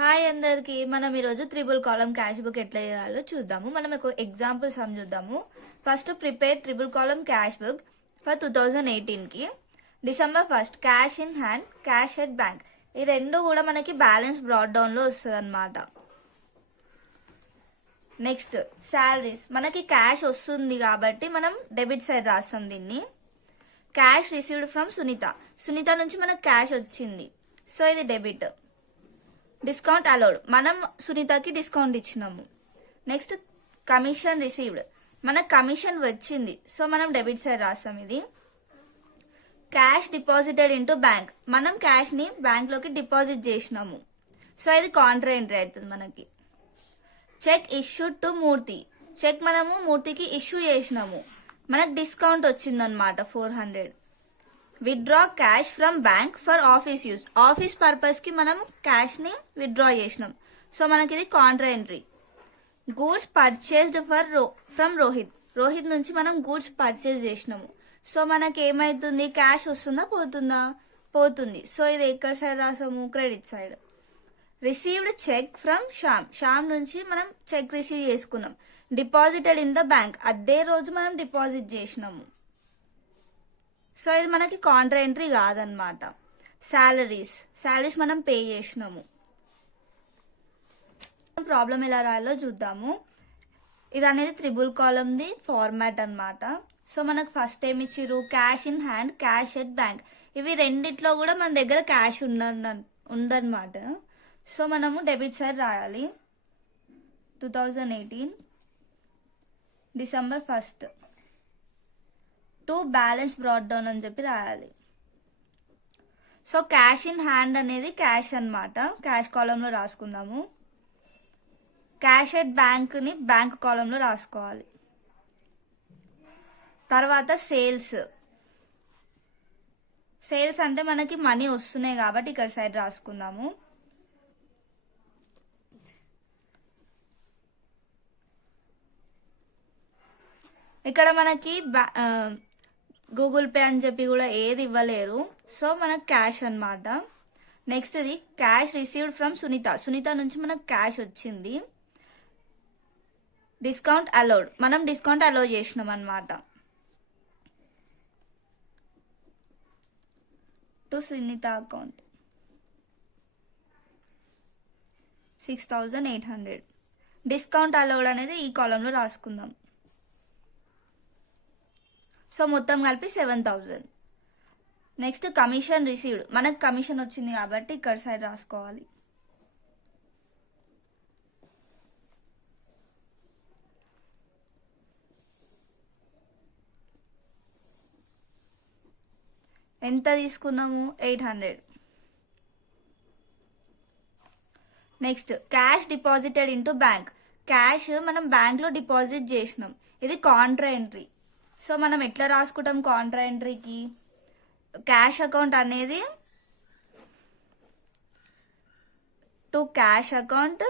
Hi అందరికి మనం ఈరోజు త్రిబుల్ కాలమ్ క్యాష్ బుక్ ఎట్లా చేయాలో చూద్దాము. మనం ఒక ఎగ్జాంపుల్ సమ్ చూద్దాము. First prepare triple column cash book for 2018కి. December 1st cash in hand, cash at bank. ఈ రెండు కూడా మనకి బ్యాలెన్స్ బ్రాడ్ డౌన్లో వస్తుంది అనమాట. నెక్స్ట్ శాలరీస్, మనకి క్యాష్ వస్తుంది కాబట్టి మనం డెబిట్ సైడ్ రాస్తాం దీన్ని. క్యాష్ రిసీవ్డ్ ఫ్రమ్ సునీత నుంచి మనకు క్యాష్ వచ్చింది, సో ఇది డెబిట్. డిస్కౌంట్ అలౌడ్, మనం సునీతకి డిస్కౌంట్ ఇచ్చినాము. నెక్స్ట్ కమిషన్ రిసీవ్డ్, మనకు కమిషన్ వచ్చింది, సో మనం డెబిట్ సైడ్ రాస్తాం ఇది. క్యాష్ డిపాజిటెడ్ ఇంటూ బ్యాంక్, మనం క్యాష్ని బ్యాంక్లోకి డిపాజిట్ చేసినాము, సో ఇది కాంట్రా ఎంట్రీ అవుతుంది మనకి. Cheque issued to Murthy, cheque మనము మూర్తికి ఇష్యూ చేసినాము, మనకు డిస్కౌంట్ వచ్చిందనమాట 400. Withdraw cash from bank for office use, office పర్పస్కి మనం క్యాష్ని విత్డ్రా చేసినాం, సో మనకి ఇది contra entry. Goods purchased from Rohit నుంచి మనం గూడ్స్ పర్చేస్ చేసినాము, సో మనకి ఏమవుతుంది, క్యాష్ వస్తుందా పోతుంది, సో ఇది ఎక్కడ సైడ్ రాసాము, credit side. Received cheque from Shyam నుంచి మనం చెక్ రిసీవ్ చేసుకున్నాం. డిపాజిటెడ్ ఇన్ ద బ్యాంక్, అదే రోజు మనం డిపాజిట్ చేసినాము, సో ఇది మనకి కాంట్రా ఎంట్రీ కాదనమాట. శాలరీస్ మనం పే చేసినాము. ప్రాబ్లం ఎలా రాయాలో చూద్దాము. ఇది అనేది త్రిబుల్ కాలమ్ది ఫార్మాట్ అనమాట. సో మనకు ఫస్ట్ ఏమి ఇచ్చిర్రు, cash in hand, cash at bank. ఇవి రెండిట్లో కూడా మన దగ్గర క్యాష్ ఉందన్నమాట. సో మనము డెబిట్ సైడ్ రాయాలి. 2018 December 1st to balance broad down అని చెప్పి రాయాలి. సో క్యాష్ ఇన్ హ్యాండ్ అనేది క్యాష్ అనమాట, క్యాష్ కాలంలో రాసుకుందాము. క్యాష్ ఎట్ బ్యాంక్ని బ్యాంక్ కాలంలో రాసుకోవాలి. తర్వాత సేల్స్ అంటే మనకి మనీ వస్తున్నాయి కాబట్టి ఇక్కడ సైడ్ రాసుకుందాము. ఇక్కడ మనకి గూగుల్ పే అని చెప్పి కూడా ఏది ఇవ్వలేరు, సో మనకు క్యాష్ అనమాట. నెక్స్ట్ ఇది క్యాష్ రిసీవ్డ్ ఫ్రమ్ సునీత నుంచి మనకు క్యాష్ వచ్చింది. డిస్కౌంట్ అలౌడ్, మనం డిస్కౌంట్ అలౌ చేసినాం అనమాట. To Sunita account 6800. Discount allowed అనేది ఈ కాలంలో రాసుకుందాం. సో మొత్తం కలిపి 7000. నెక్స్ట్ కమిషన్ రిసీవ్డ్, మనకు కమిషన్ వచ్చింది కాబట్టి ఇక్కడ సైడ్ రాసుకోవాలి. ఎంత తీసుకున్నాము, 800. Next cash deposited into bank, cash మనం బ్యాంక్లో డిపాజిట్ చేసినాం, ఇది కాంట్రా ఎంట్రీ. సో మనం ఎట్లా రాసుకుంటాం కాంట్రా ఎంట్రీకి, క్యాష్ అకౌంట్ అనేది టు క్యాష్ అకౌంట్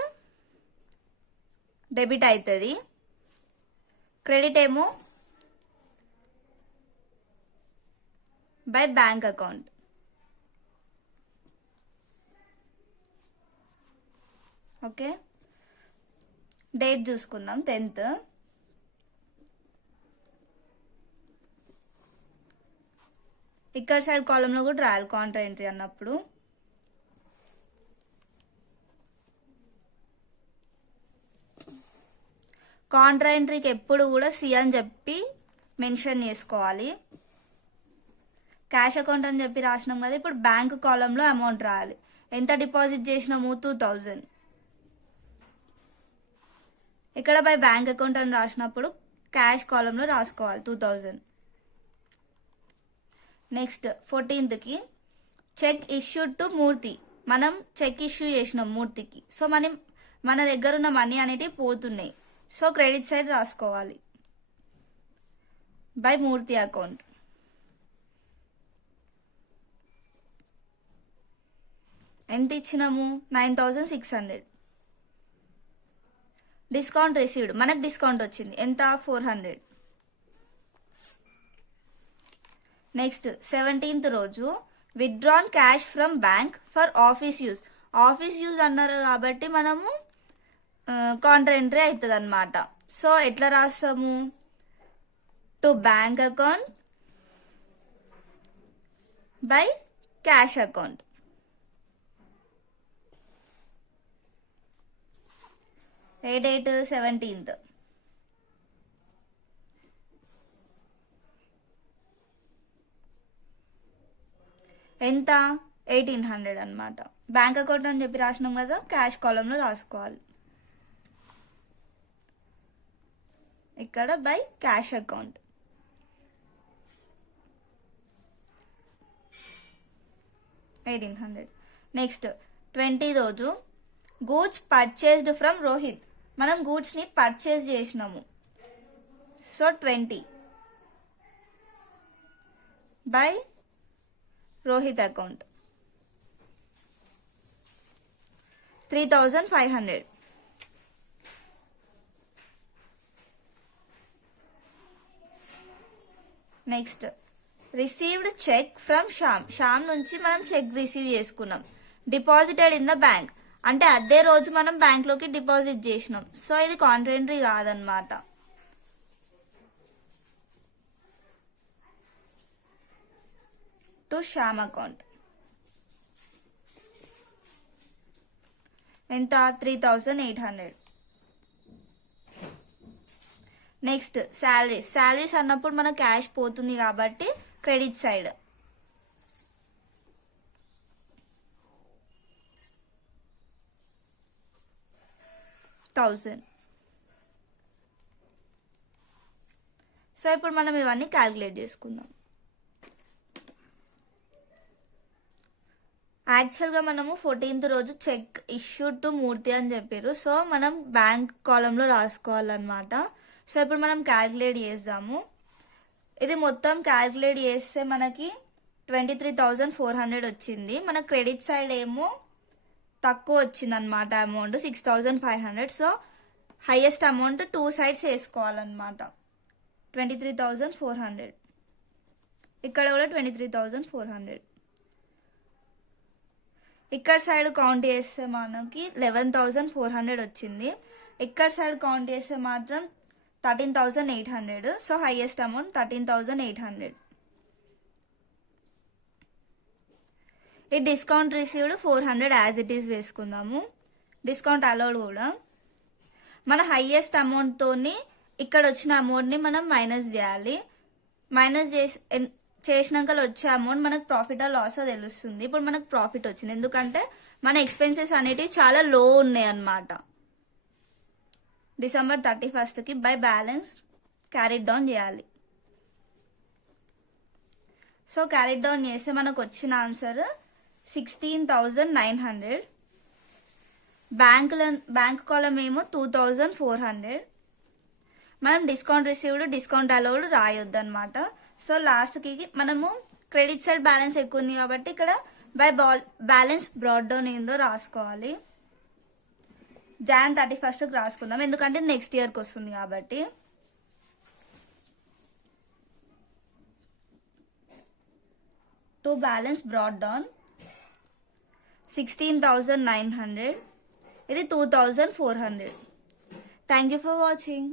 డెబిట్ అవుతుంది, క్రెడిట్ ఏమో by bank account. Okay, date చూసుకుందాం 10th. ఇక్కడ సైడ్ కాలంలో కూడా రాయాలి కాంట్రా ఎంట్రీ అన్నప్పుడు. కాంట్రా ఎంట్రీకి ఎప్పుడు కూడా సి అని చెప్పి మెన్షన్ చేసుకోవాలి. క్యాష్ అకౌంట్ అని చెప్పి రాసినాం కదా, ఇప్పుడు బ్యాంక్ కాలంలో అమౌంట్ రాయాలి. ఎంత డిపాజిట్ చేసినాము, 2000. ఇక్కడ బై బ్యాంక్ అకౌంట్ అని రాసినప్పుడు క్యాష్ కాలంలో రాసుకోవాలి 2000. Next 14th cheque issued to Murthy, మనం చెక్ ఇష్యూ చేసినాం మూర్తికి, సో మన దగ్గర ఉన్న మనీ అనేటివి పోతున్నాయి, సో క్రెడిట్ సైడ్ రాసుకోవాలి బై మూర్తి అకౌంట్. ఎంత ఇచ్చినాము, 9600. డిస్కౌంట్ రిసీవ్డ్, మనకు డిస్కౌంట్ వచ్చింది, ఎంత, 400. నెక్స్ట్ 17th రోజు withdrawn cash from bank for office use, office use అన్నారు కాబట్టి మనము కౌంటర్ ఎంట్రీ అవుతుంది అనమాట. సో ఎట్లా రాస్తాము? To bank account by cash account. A date? 17th. ఎంత? 1800 అనమాట. బ్యాంక్ అకౌంట్ అని చెప్పి రాసినాం కదా, క్యాష్ కాలంలో రాసుకోవాలి. ఇక్కడ బై క్యాష్ అకౌంట్. నెక్స్ట్ 20 రోజు గూడ్స్ పర్చేస్డ్ ఫ్రమ్ రోహిత్. మనం గూడ్స్ని పర్చేస్ చేసినాము. So 20 by Rohit account 3500. Next received cheque from Shyam. Shyam నుంచి మనం చెక్ రిసీవ్ చేసుకున్నాం. డిపాజిటెడ్ ఇన్ ద బ్యాంక్ అంటే అదే రోజు మనం బ్యాంక్లోకి డిపాజిట్ చేసినాం. సో ఇది కౌంటర్ ఎంట్రీ కాదనమాట. టు శ్యామ్ అకౌంట్ ఎంత? 3800. Next salaries. శాలరీస్ అన్నప్పుడు మన క్యాష్ పోతుంది కాబట్టి క్రెడిట్ సైడ్. సో ఇప్పుడు మనం ఇవన్నీ క్యాలిక్యులేట్ చేసుకుందాం. యాక్చువల్గా మనము 14th రోజు చెక్ ఇష్యూడ్ టు మూర్తి అని చెప్పారు. సో మనం బ్యాంక్ కాలంలో రాసుకోవాలన్నమాట. సో ఇప్పుడు మనం క్యాలిక్యులేట్ చేద్దాము. ఇది మొత్తం క్యాలిక్యులేట్ చేస్తే మనకి 23,400 వచ్చింది. మన క్రెడిట్ సైడ్ ఏమో తక్కువ వచ్చింది అనమాట amount, 6,500. So highest amount 2 sides వేసుకోవాలన్నమాట. 23,400. ఇక్కడ కూడా 23,400. ఇక్కడ సైడ్ కౌంట్ చేస్తే మనకి 11,400 వచ్చింది. ఇక్కడ సైడ్ కౌంట్ చేస్తే మాత్రం 13,800. So highest amount 13,800. ఈ discount received 400 as it is వేసుకుందాము. డిస్కౌంట్ అలౌడ్ కూడా. మన హైయెస్ట్ అమౌంట్తోని ఇక్కడ వచ్చిన అమౌంట్ని మనం మైనస్ చేయాలి. మైనస్ చేసినాక వచ్చే అమౌంట్ మనకు ప్రాఫిట్ ఆ లాస్ తెలుస్తుంది. ఇప్పుడు మనకు ప్రాఫిట్ వచ్చింది ఎందుకంటే మన ఎక్స్పెన్సెస్ అనేటివి చాలా లో ఉన్నాయి అన్నమాట. December 31st by balance carried down చేయాలి. సో క్యారీడ్ డౌన్ చేస్తే మనకు వచ్చిన ఆన్సర్ 16,900. బ్యాంక్ కాలం ఏమో 2,400. మనం డిస్కౌంట్ రిసీవ్డ్ డిస్కౌంట్ అలౌడ్ రాయొద్దు అనమాట. సో లాస్ట్కి మనము క్రెడిట్ సైడ్ బ్యాలెన్స్ ఎక్కువ ఉంది కాబట్టి ఇక్కడ బై బ్యాలెన్స్ బ్రాడ్ డౌన్ ఏందో రాసుకోవాలి. Jan 31st రాసుకుందాం ఎందుకంటే నెక్స్ట్ ఇయర్కి వస్తుంది కాబట్టి. To balance broad down 16,900. ఇది 2,400. Thank you for watching.